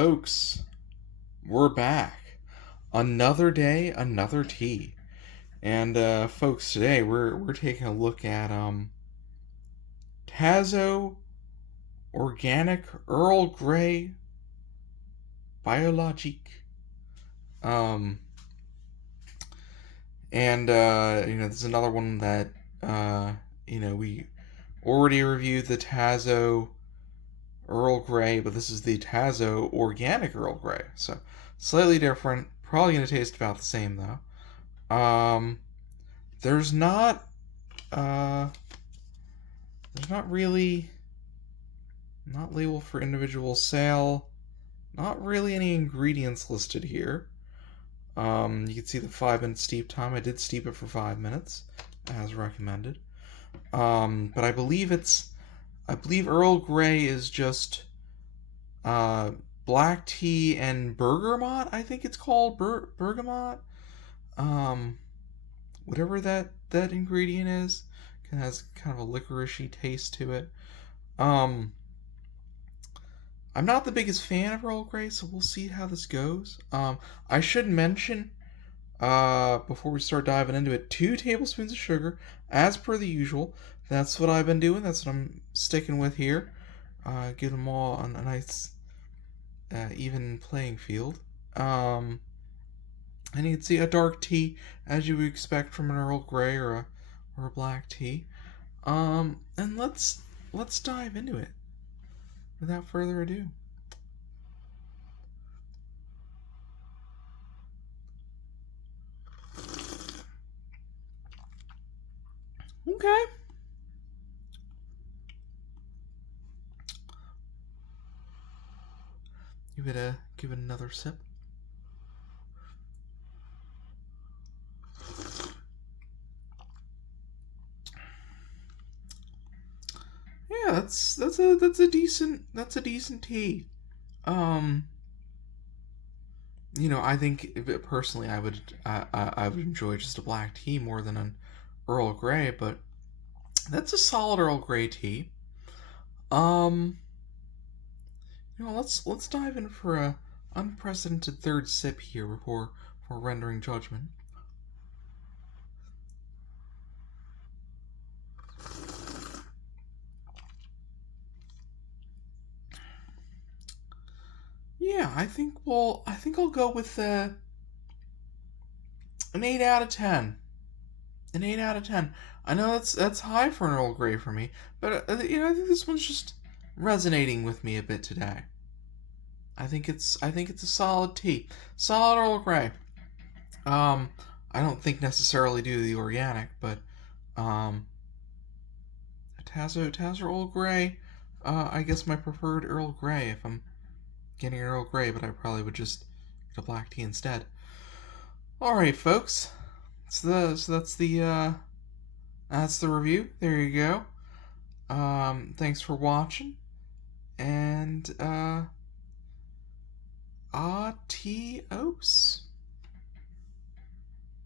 folks, we're back. Another day, another tea. And folks, today we're taking a look at Tazo Organic Earl Grey Biologique. Um this is another one that we already reviewed the Tazo Earl Grey, but this is the Tazo Organic Earl Grey. So slightly different. Probably gonna taste about the same though. There's not uh, there's not really not labeled for individual sale. Not really any ingredients listed here. You can see the 5-minute steep time. I did steep it for 5 minutes, as recommended. But I believe Earl Grey is just black tea and bergamot. I think it's called bergamot. Whatever that ingredient is, it has kind of a licoricey taste to it. I'm not the biggest fan of Earl Grey, so we'll see how this goes. I should mention, before we start diving into it, 2 tablespoons of sugar, as per the usual. That's what I've been doing. That's what I'm sticking with here. Give them all a nice, even playing field. And you can see a dark tea, as you would expect from an Earl Grey or a black tea. And let's dive into it without further ado. Okay. Give it another sip. Yeah, that's a decent tea. I think personally I would enjoy just a black tea more than an Earl Grey, but that's a solid Earl Grey tea. Let's dive in for a unprecedented third sip here before rendering judgment. Yeah, I think I'll go with an 8 out of 10. An 8 out of 10. I know that's high for an Earl Grey for me, but I think this one's just resonating with me a bit today. I think it's a solid tea, solid Earl Grey. I don't think necessarily do the organic, but Tazo Earl Grey. I guess my preferred Earl Grey if I'm getting an Earl Grey, but I probably would just get a black tea instead. All right, folks. So that's the review. There you go. Thanks for watching, and adios.